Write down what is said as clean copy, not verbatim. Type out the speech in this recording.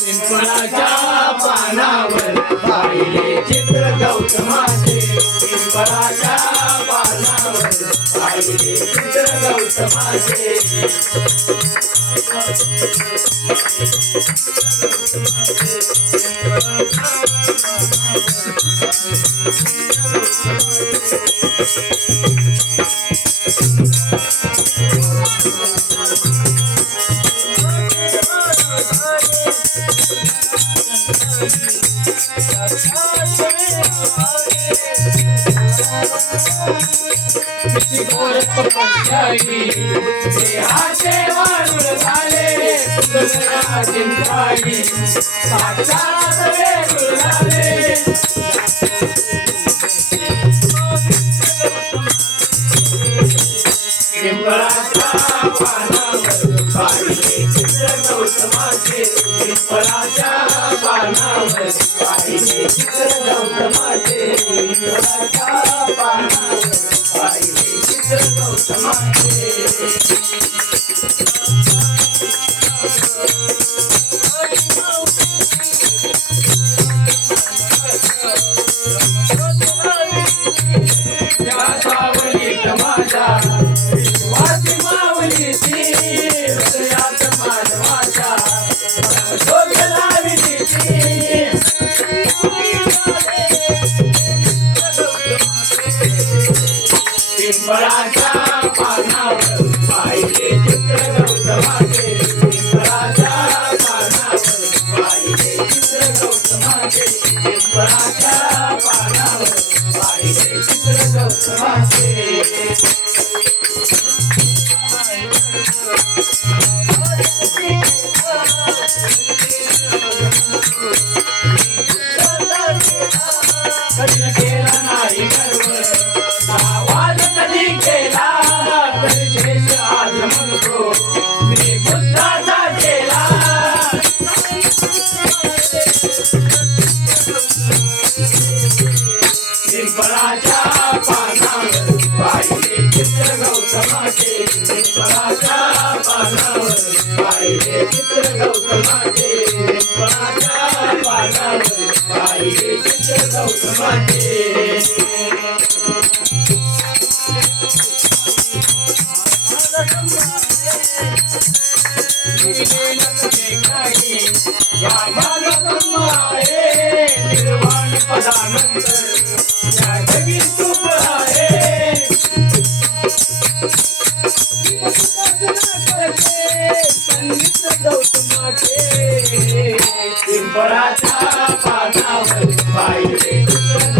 पिंपळाच्या पानावर पाहिले चित्र गौतमाचे पिंपळाच्या पानावर पाहिले चित्र गौतमाचे देहाचे वारुळ झाले सुंदरा चिंताई साक्षात वेरूळ झाले पिंपळाच्या पानावर पाहिले चित्र गौतमाचे पिंपळाच्या पानावर पाहिले चित्र गौतमाचे पिंपळाच्या पानावर पाहिले चित्र गौतमाचे पिंपळाच्या पानावर पाहिले चित्र गौतमाचे पिंपळाच्या पानावर पाहिले चित्र गौतमाचे पिंपळाच्या पानावर पाहिले चित्र गौतमाचे कधी केला नाही गर्व आवाज कधी केला तरी देश आज म्हणतो मी बुद्धाचा केला पिंपळाच्या पानावर पाहिले चित्र गौतमाचे पिंपळाच्या पानावर पाहिले चित्र गौतमाचे पिंपळाच्या पानावर पाहिले चित्र गौतमाचे निर्वाण पदानंतर या जगी तूप आहे संगीत गौतमाचे पिंपळाच्या पानावर पाहिले चित्र